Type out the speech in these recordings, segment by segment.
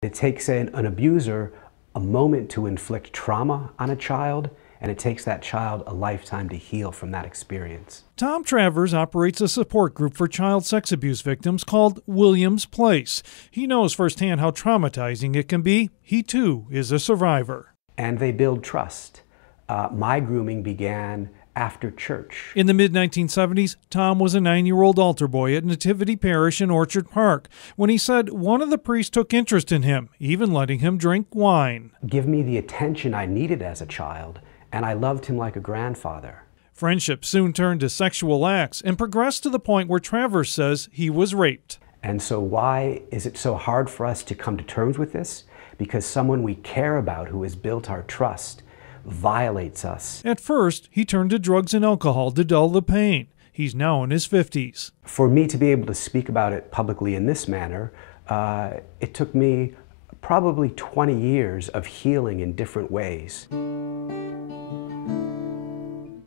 It takes an abuser a moment to inflict trauma on a child, and it takes that child a lifetime to heal from that experience. Tom Travers operates a support group for child sex abuse victims called Williams Place. He knows firsthand how traumatizing it can be. He too is a survivor. And they build trust. My grooming began after church. In the mid-1970s, Tom was a 9-year-old altar boy at Nativity Parish in Orchard Park when he said one of the priests took interest in him, even letting him drink wine. Give me the attention I needed as a child, and I loved him like a grandfather. Friendship soon turned to sexual acts and progressed to the point where Travers says he was raped. And so why is it so hard for us to come to terms with this? Because someone we care about who has built our trust violates us. At first, he turned to drugs and alcohol to dull the pain. He's now in his 50s. For me to be able to speak about it publicly in this manner, it took me probably 20 years of healing in different ways.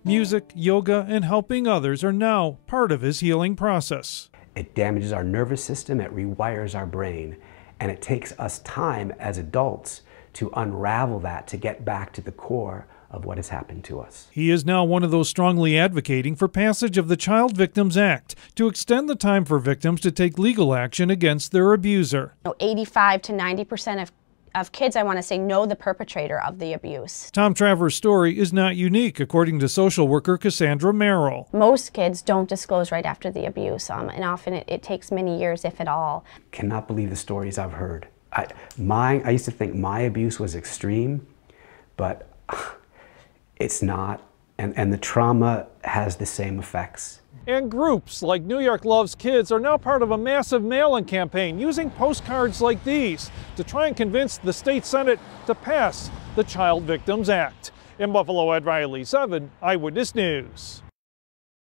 Music, yoga, and helping others are now part of his healing process. It damages our nervous system, it rewires our brain, and it takes us time as adults to unravel that, to get back to the core of what has happened to us. He is now one of those strongly advocating for passage of the Child Victims Act to extend the time for victims to take legal action against their abuser. 85 to 90% of kids, I want to say, know the perpetrator of the abuse. Tom Travers' story is not unique, according to social worker Cassandra Merrill. Most kids don't disclose right after the abuse, and often it takes many years, if at all. Cannot believe the stories I've heard. I used to think my abuse was extreme, but it's not, and the trauma has the same effects. And groups like New York Loves Kids are now part of a massive mail-in campaign using postcards like these to try and convince the state Senate to pass the Child Victims Act. In Buffalo, Ed Riley, 7 Eyewitness News.